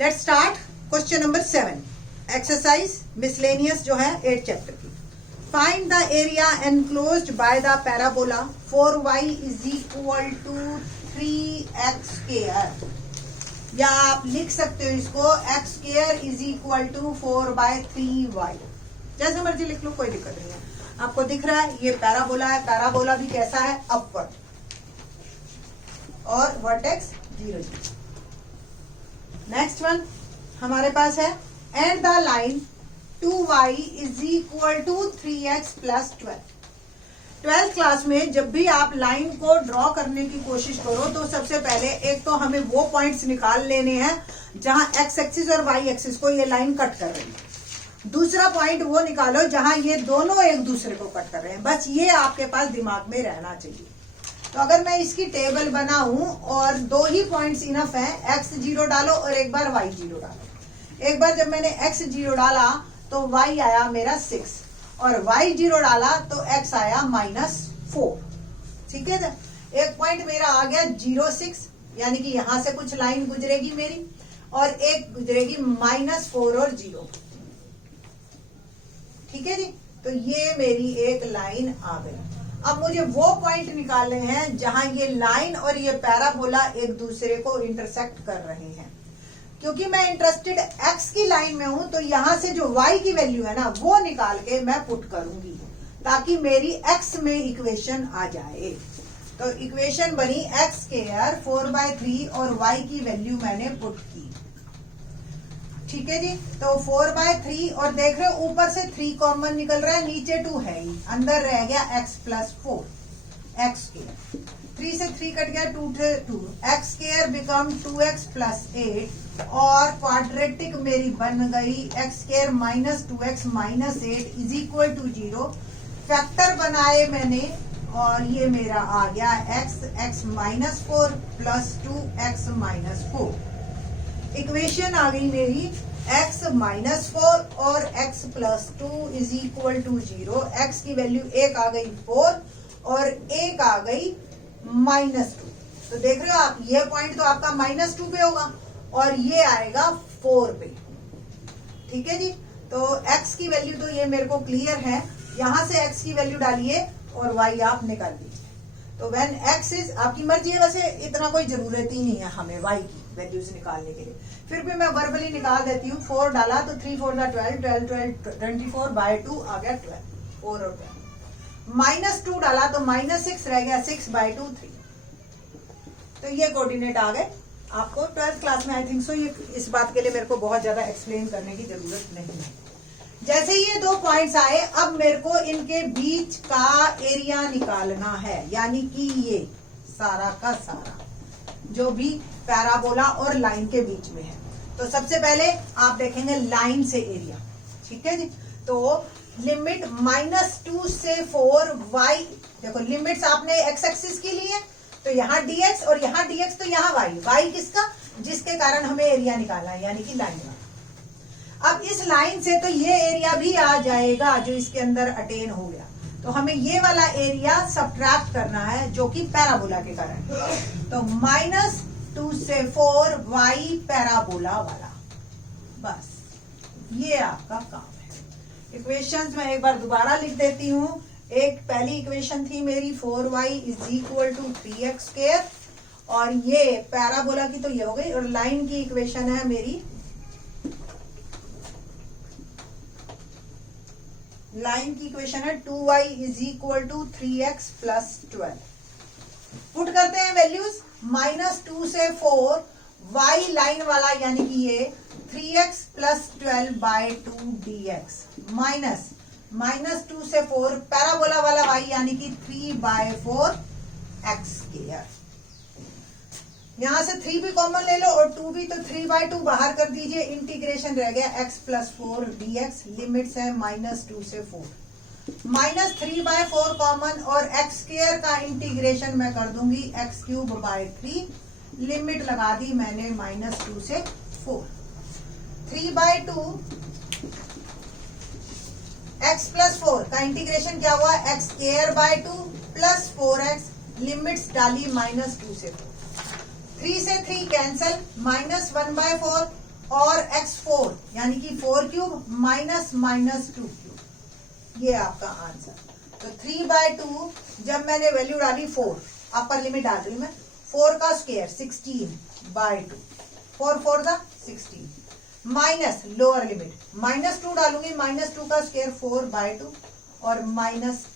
Let's start question number 7 exercise miscellaneous जो है 8 chapter की। Find the area enclosed by the parabola 4y is equal to 3x square, या आप लिख सकते हो इसको x square is equal to 4/3y। जैसे मर्जी लिख लो, कोई दिक्कत नहीं है। आपको दिख रहा है ये पैराबोला है, पैराबोला भी कैसा है, अपवर्ड, और वर्टेक्स 0 0। नेक्स्ट वन हमारे पास है and the line 2y is equal to 3x plus 12। 12th class में जब भी आप लाइन को ड्रॉ करने की कोशिश करो तो सबसे पहले एक तो हमें वो पॉइंट्स निकाल लेने हैं जहां x एक्सिस और y एक्सिस को ये लाइन कट कर रही है। दूसरा पॉइंट वो निकालो जहां ये दोनों एक दूसरे को कट कर रहे हैं। बस ये आपके पास दिमाग में रहना चाहिए। तो अगर मैं इसकी टेबल बनाऊं और दो ही पॉइंट्स इनफ है, x 0 डालो और एक बार y 0 डालो। एक बार जब मैंने x 0 डाला तो y आया मेरा 6 और y 0 डाला तो x आया -4। ठीक है ना। एक पॉइंट मेरा आ गया 0 6, यानी कि यहां से कुछ लाइन गुजरेगी मेरी और एक गुजरेगी -4 और 0। ठीक है जी। तो ये मेरी एक लाइन आ गई। अब मुझे वो पॉइंट निकालने हैं जहां ये लाइन और ये पैराबोला एक दूसरे को इंटरसेक्ट कर रहे हैं। क्योंकि मैं इंटरेस्टेड x की लाइन में हूं तो यहां से जो y की वैल्यू है ना वो निकाल के मैं पुट करूंगी ताकि मेरी x में इक्वेशन आ जाए। तो इक्वेशन बनी x स्क्वायर 4/3 और y की वैल्यू मैंने पुट की। ठीक है जी। तो 4/3 और देख रहे हो ऊपर से 3 कॉमन निकल रहा है, नीचे 2 है ही, अंदर रह गया x प्लस 4 x स्क्वायर। 3 से 3 कट गया, 2 से 2 x square become 2x plus 8 और क्वाड्रेटिक मेरी बन गई x square -2x -8 is equal to 0। Factor बनाए मैंने और ये मेरा आ गया x -4 प्लस 2x -4। इक्वेशन आ गई मेरी x -4 और x plus 2 is equal to 0। x की वैल्यू एक आ गई 4 और एक आ गई -2। तो देख रहे हो आप ये पॉइंट तो आपका -2 पे होगा और ये आएगा 4 पे। ठीक है जी। तो x की वैल्यू तो ये मेरे को क्लियर है, यहां से x की वैल्यू डालिए और y आप निकाल दीजिए। तो व्हेन x इज, आपकी मर्जी है, वैसे इतना कोई जरूरत ही नहीं है हमें y की वैल्यूज निकालने के लिए, फिर भी मैं वर्बली निकाल देती हूँ। 4 डाला तो 3 4 12 12 12 24/2 आ गया 12, 4 और 12। -2 डाला तो -6 रह गया, 6/2 3। तो ये कोऑर्डिनेट आ गए आपको 12th क्लास में। आई थिंक सो ये इस बात के लिए मेरे को बहुत ज्यादा एक्सप्लेन करने की जरूरत नहीं है। जैसे ये दो पॉइंट्स आए, अब मेरे को इनके बीच का एरिया निकालना है, यानी कि ये सारा का सारा जो भी पैराबोला और लाइन के बीच में है। तो सबसे पहले आप देखेंगे लाइन से एरिया। ठीक है जी। तो लिमिट -2 से 4 y, देखो लिमिट्स आपने x एक्सिस की ली है तो यहाँ dx और यहाँ dx, तो यहाँ y किसका, जिसके कारण हमें एरिया निकालना है, यानी कि लाइन का। अब इस लाइन से तो ये एरिया भी आ जाएगा जो इसके अंदर अटेन हो गया, तो हमें ये वाला एरिया सब्ट्रैक्ट करना है जो कि पैराबोला के कारण। तो -2 से 4 y पैराबोला वाला, बस ये आपका काम है। इक्वेशंस मैं एक बार दोबारा लिख देती हूँ। एक पहली इक्वेशन थी मेरी 4y is equal to 3x square, और ये पैराबोला की तो ये हो गई, और लाइन की इक्वेशन है मेरी, लाइन की इक्वेशन है 2y is equal to 3x plus 12। Put करते हैं वैल्यूज। -2 से 4 y लाइन वाला, यानी कि ये 3x प्लस 12/2 dx, -2 से 4 पैराबोला वाला y, यानी कि 3/4 x स्क्वायर। यहां से 3 भी कॉमन ले लो और 2 भी, तो 3/2 बाहर कर दीजिए, इंटीग्रेशन रह गया x प्लस 4 dx। लिमिट्स है -2 से 4, -3/4 कॉमन और x स्क्वायर का इंटीग्रेशन मैं कर दूंगी x³ 3। लिमिट लगा दी मैंने -2 से 4। 3/2 x प्लस 4 का इंटीग्रेशन क्या हुआ, x² प्लस 4x। लिमिट्स डाली -2 से 4। 3 से 3 कैंसल, -1/4 और x4 यानी कि 4 क्यूब माइनस माइनस 2 क्यूब, ये आपका आंसर। तो 3/2 जब मैंने वैल्यू डाली 4, अपर लिमिट डाल रही हूं मैं, 4 का स्क्वायर 16/2, 4 4 का 16 माइनस लोअर लिमिट -2 डालूंगी, -2 का स्क्वायर 4/2 और -8,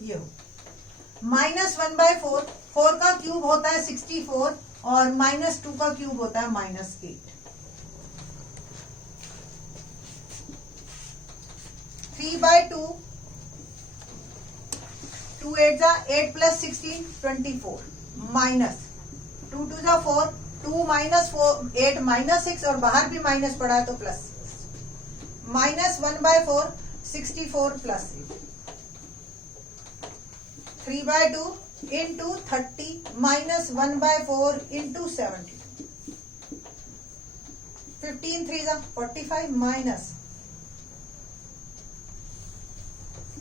ये हो -1/4, 4 का क्यूब होता है 64 और -2 का क्यूब होता है -8। 3/2, 2 8 जा 8 + 16 24 माइनस 2 2 जा 4, 2 - 4 8 -6 और बाहर भी माइनस पड़ा है तो प्लस, -1/4 64 + 8, 3/2 into 30 -1/4 into 72, 15 3 जा 45 minus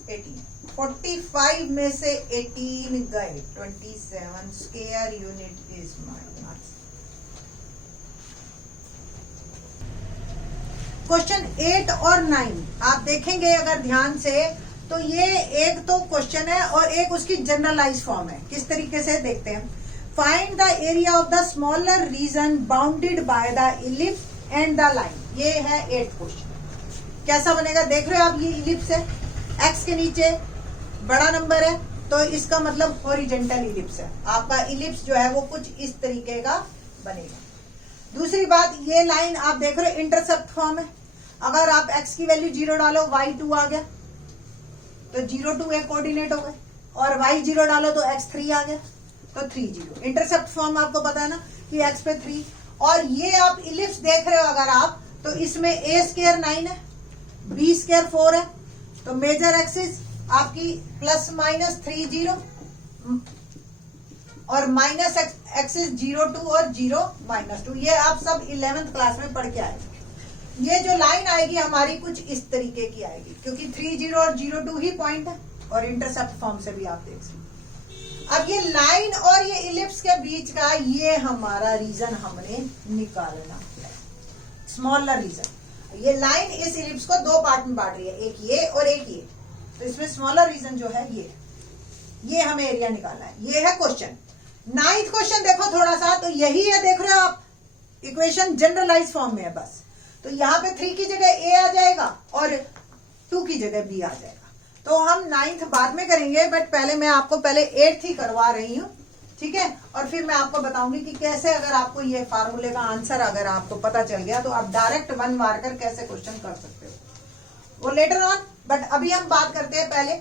18, 45 में से 18 गए, 27 square unit is my answer. Question 8 और 9 आप देखेंगे अगर ध्यान से, तो ये एक तो क्वेश्चन है और एक उसकी जनरलाइज फॉर्म है। किस तरीके से देखते हैं, find the area of the smaller reason bounded by the ellipse and the line, ये है 8th क्वेश्चन। कैसा बनेगा देख रहे हो आप, ये इलिप्स है, एक्स के नीचे बड़ा नंबर है तो इसका मतलब हॉरिजॉन्टल इलिप्स है। आपका इलिप्स जो है वो कुछ इस तरीके का बनेगा। दूसरी बात, ये लाइन आप देख रहे हो इंटरसेप्ट फॉर्म है, अगर आप x की वैल्यू 0 डालो y2 आ गया तो 0 2 एक कोऑर्डिनेट हो गए, और y0 डालो तो x3 आ गया तो 3 0। इंटरसेप्ट फॉर्म आपको पता है ना कि x पे 3, और ये आप इलिप्स देख रहे हो अगर आप, तो इसमें a² 9 है, b² 4 है, तो मेजर एक्सिस आपकी ±3 0 और माइनस एक्सिस 0 2 और 0 -2, ये आप सब 11th क्लास में पढ़ के आए। ये जो लाइन आएगी हमारी कुछ इस तरीके की आएगी, क्योंकि 3 0 और 0 2 ही पॉइंट है, और इंटरसेप्ट फॉर्म से भी आप देख सकते। अब ये लाइन और ये इलिप्स के बीच का ये हमारा रीजन हमने निकालना है, स्मॉलर रीजन। ये लाइन इस इलिप्स को 2 पार्ट में बांट रही है, एक ये और एक ये, तो इसमें स्मॉलर रीजन जो है ये हमें एरिया निकालना है। ये है क्वेश्चन। 9th क्वेश्चन देखो थोड़ा सा, तो यही है, देख रहे हो आप, इक्वेशन जनरलाइज फॉर्म में है बस, तो यहाँ पे 3 की जगह a आ जाएगा और 2 की जगह b आ जाएगा। तो हम 9th बाद में करेंगे, बट पहले मैं आपको पहले 8th ही करवा रही हूँ, ठीक है, और फिर मैं आपको बताऊंगी कि कैसे अगर आपको ये फार्मूले का आंसर अगर आपको पता चल गया तो आप डायरेक्ट 1 मार्कर कैसे क्वेश्चन कर सकते हो, वो लेटर ऑन। बट अभी हम बात करते हैं पहले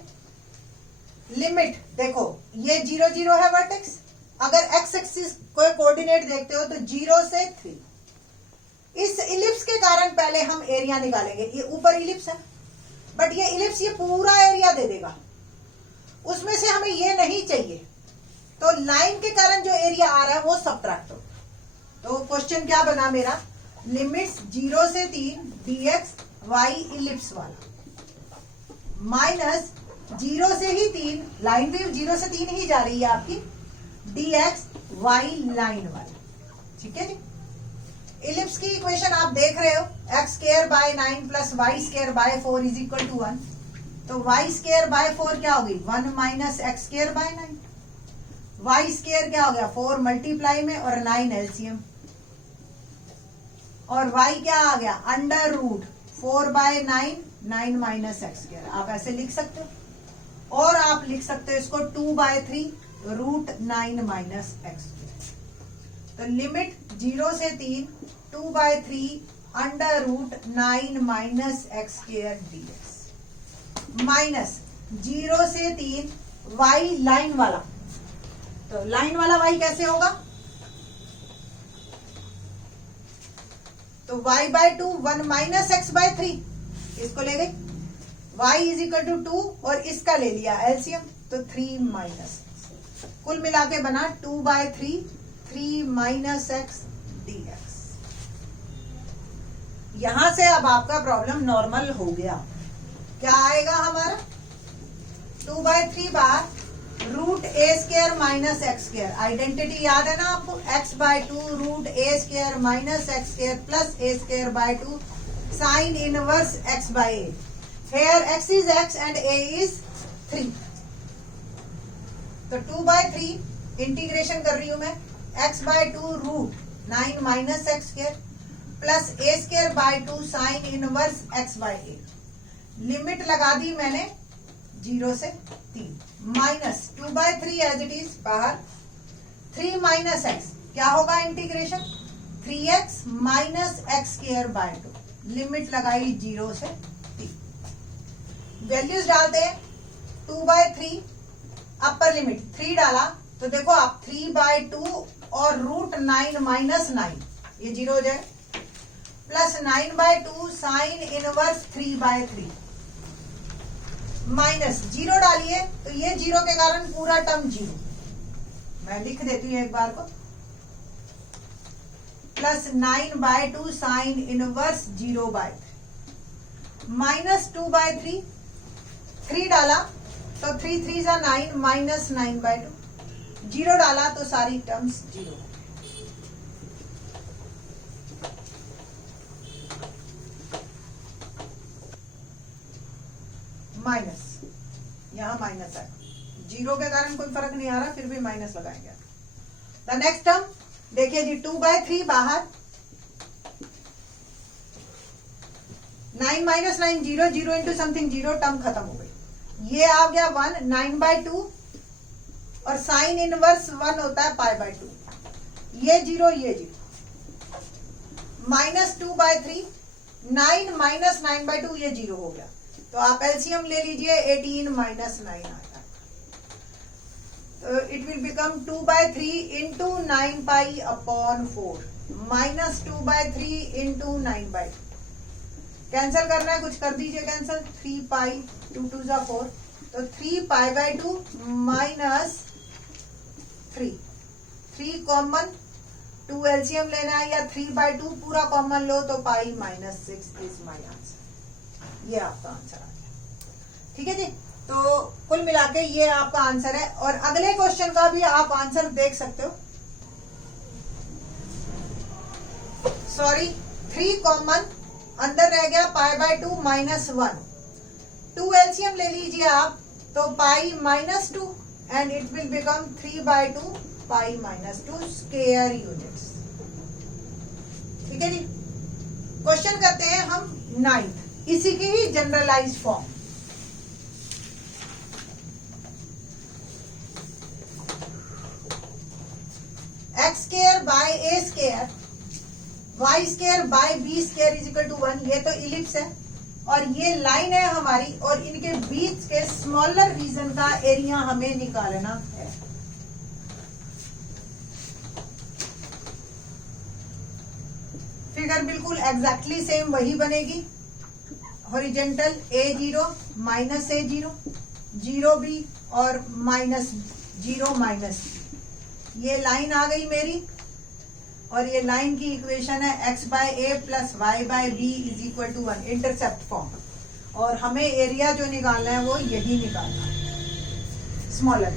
लिमिट। देखो ये 0 0 है वर्टेक्स, अगर x एक्सिस कोई कोऑर्डिनेट देखते हो तो 0 से 3, इस इलिप्स के कारण पहले हम एरिया निकालेंगे। ये ऊपर इलिप्स है, बट ये इलिप्स ये पूरा एरिया दे देगा, उसमें से हमें ये नहीं चाहिए, तो लाइन के कारण जो एरिया आ रहा है वो सबट्रैक्ट हो। तो क्वेश्चन क्या बना मेरा, लिमिट्स 0 से 3 dx y इलिप्स वाला माइनस 0 से ही 3, लाइन भी 0 से 3 ही जा रही है आपकी, dx y लाइन वाला, ठीक है जी। इलिप्स की इक्वेशन आप देख रहे हो, x² 9 + y² 4 = 1, तो y² 4 क्या होगी, 1 - x² 9, y² क्या हो गया 4 मल्टीप्लाई में और 9 एलसीएम, और y क्या आ गया √4/9 9 - x², आप ऐसे लिख सकते हो, और आप लिख सकते हो इसको 2/3 √9 - x²। तो लिमिट 0 से 3 2/3 √9 - x² dx माइनस 0 से 3 y लाइन वाला, तो लाइन वाला y कैसे होगा, तो y/2 1 - x/3, इसको ले गई, y = 2 और इसका ले लिया एलसीएम, तो 3 माइनस, कुल मिला के बना 2/3 3 - x dx। यहां से अब आपका प्रॉब्लम नॉर्मल हो गया। क्या आएगा हमारा 2/3 बार root a square minus x square, identity याद है ना आपको, x by two root a square minus x square plus a square by two sine inverse x by a. Here x is x and a is 3, तो 2/3 integration कर रही हूं मैं, x by two root 9 minus x square plus a square by two sine inverse x by a. Limit लगा दी मैंने 0 से 3 minus 2/3 as it is बाहर, 3 माइनस एक्स क्या होगा integration 3x minus x square by to, limit लगाई 0 से 3। Values डालते हैं, 2/3 अपर लिमिट 3 डाला तो देखो आप 3/2 और रूट 9 माइनस 9 ये 0 हो जाए, प्लस 9/2 साइन इनवर्स 3/3 माइनस 0 डालिए तो ये 0 के कारण पूरा टर्म 0, मैं लिख देती हूं एक बार को, प्लस 9/2 साइन इनवर्स 0/3 माइनस 2/3, 3 डाला तो 3 3 9 माइनस 9/2, 0 डाला तो सारी टर्म्स 0। माइनस, यहां माइनस है, 0 के कारण कोई फर्क नहीं आ रहा, फिर भी माइनस लगाएंगे। द नेक्स्ट टर्म देखिए जी, 2/3 बाहर, 9 माइनस 9 0, 0 इंटू समथिंग 0, टर्म खत्म हो गई। ये आ गया 1, 9/2 और साइन इनवर्स 1 होता है π/2, ये 0 ये 0, माइनस 2/3, 9 माइनस 9/2 ये 0 हो गया, तो आप एलसीएम ले लीजिए, 18 माइनस 9 आ जाएगा, तो it will become 2/3 into 9π/4 minus 2/3 into 9/2। Cancel करना है, कुछ कर दीजिए कैंसिल, 3π 2 2 4, तो 3π/2 माइनस 3 कॉमन, 2 एलसीएम लेना है या 3/2 पूरा कॉमन लो तो pi minus 6 is my answer. ये आपका आंसर आ गया, ठीक है जी। तो कुल मिला के ये आपका आंसर है, और अगले क्वेश्चन का भी आप आंसर देख सकते हो। सॉरी, 3 कॉमन, अंदर रह गया π/2 माइनस 1, 2 एलसीएम ले लीजिए आप तो pi minus 2 and it will become 3/2 pi minus 2 square units, ठीक है जी। क्वेश्चन करते हैं हम 9th, इसी की ही generalize form. X square by a square y square by b square is equal to 1, ये तो इलिप्स है और ये लाइन है हमारी, और इनके बीच के स्मॉलर रीजन का एरिया हमें निकालना है। फिगर बिल्कुल एग्जैक्टली सेम वही बनेगी, horizontal A0 minus A0 0 B और माइनस 0 माइनस, ये लाइन आ गई मेरी, और ये लाइन की इक्वेशन है x/a plus y/b is equal to 1, intercept form, और हमें एरिया जो निकालना है वो यही निकालना है, स्मॉलर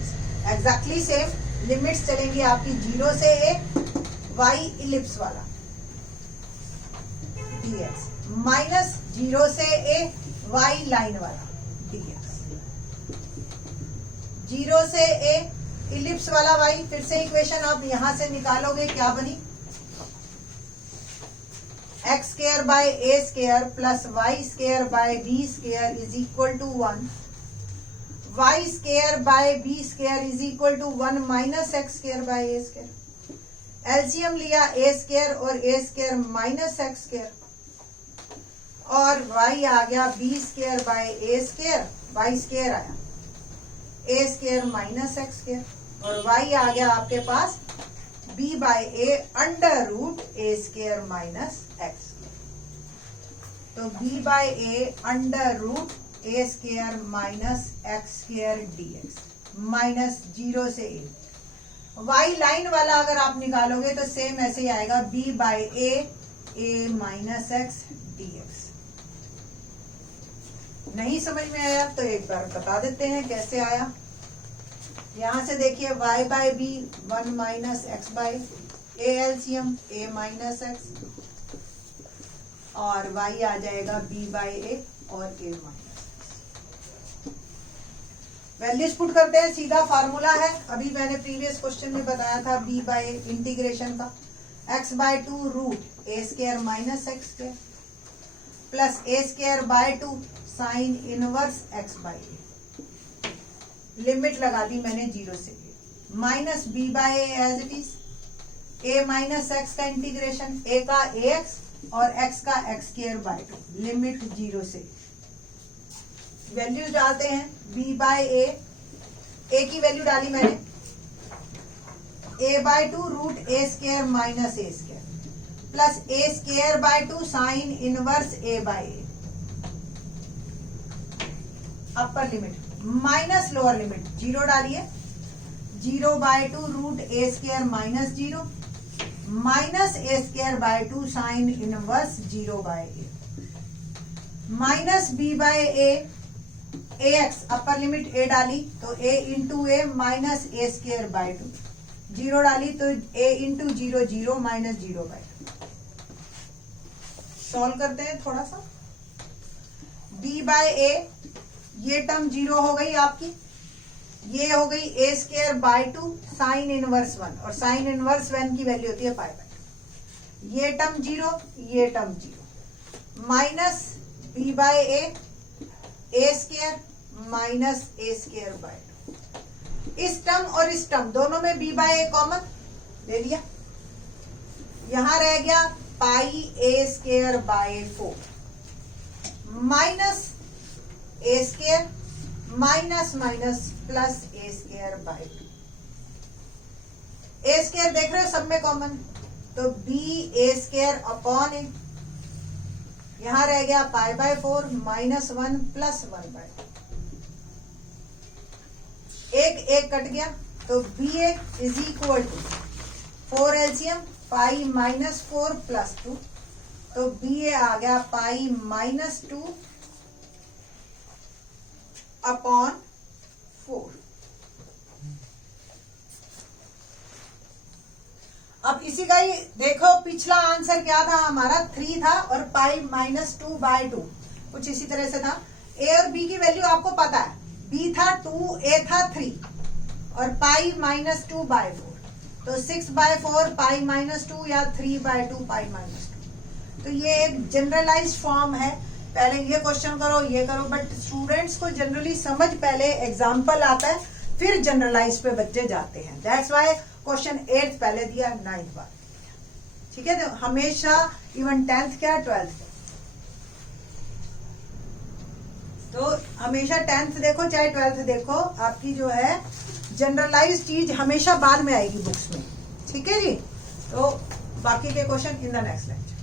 एग्जैक्टली सेम। लिमिट्स चलेंगी आपकी 0 से a, y इलिप्स वाला dx, माइनस 0 से a, y लाइन वाला dx, 0 से a इलिप्स वाला y, फिर से इक्वेशन आप यहां से निकालोगे, क्या बनी, x square by a square plus y square by b square is equal to 1, y square by b square is equal to 1 minus x square by a square. LCM लिया a square और a square minus x square, और y आ गया b square by a square, y square आया a square minus x square, और y आ गया आपके पास b by a under root a square minus x, तो b by a under root a square minus x square dx minus 0 से a। y line वाला अगर आप निकालोगे तो सेम ऐसे ही आएगा, b by a minus x dx। नहीं समझ में आया तो एक बार बता देते हैं कैसे आया। यहां से देखिए y by b 1 minus x by a, LCM a minus x और y आ जाएगा b बाय ए और a माइनस। वैल्यूज पुट करते हैं, सीधा फार्मूला है, अभी मैंने प्रीवियस क्वेश्चन में बताया था b बाय इंटीग्रेशन का, x by 2 root a square minus x square plus a square by 2 sine inverse x by a. Limit लगा दी मैंने 0 से minus b by a as it is, a minus x का integration, a का a x और x का x square by 2, limit 0 से। Values डालते हैं, b बाय ए की वैल्यू डाली मैंने a by 2 root a square minus a square plus a square by 2 sine inverse a by a. Upper limit minus lower limit 0 डालिए, 0 by 2 root a square minus 0 minus a square by 2 sine inverse 0 by a minus b by a x, upper limit a डाली तो a into a minus a square by 2, 0 डाली तो a into 0 0 minus 0 by 2। Solve करते हैं थोड़ा सा, b by ए ये term 0 हो गई आपकी, ये हो गई ए स्क्वायर बाय 2 साइन इनवर्स 1 और साइन इनवर्स 1 की वैल्यू होती है पाई बाय 2। ये टर्म 0, ये term 0 minus b by a square minus a square by 2। इस टर्म और इस टर्म दोनों में बी बाय ए कॉमन ले लिया, यहां रह गया pi a square by 4 minus a square minus minus plus a square by 2। A square देख रहे हो सब में कॉमन, तो b a square upon a, यहां रह गया pi by 4 minus 1 plus 1 by 2। एक कट गया तो b a is equal to 4 LCM pi minus 4 plus 2, तो बी ए आ गया पाई माइनस 2 अपॉन 4। अब इसी का ही देखो, पिछला आंसर क्या था हमारा 3 था और पाई माइनस 2 बाय 2, कुछ इसी तरह से था। ए और बी की वैल्यू आपको पता है, बी था 2, ए था 3 और पाई माइनस 2 बाय 4, तो 6 बाय 4 पाई माइनस 2 या 3 बाय 2 पाई माइनस 2। तो ये एक जनरलाइज फॉर्म है, पहले ये क्वेश्चन करो ये करो, बट स्टूडेंट्स को जनरली समझ पहले एग्जाम्पल आता है फिर जनरलाइज पे बच्चे जाते हैं। दैट्स वाई क्वेश्चन 8th पहले दिया, 9th बाद दिया, ठीक है। तो हमेशा इवन 10th क्या 12th, तो हमेशा 10th देखो चाहे 12th देखो, आपकी जो है जनरलाइज चीज हमेशा बाद में आएगी बुक्स में, ठीक है जी। तो बाकी के question in the next lecture.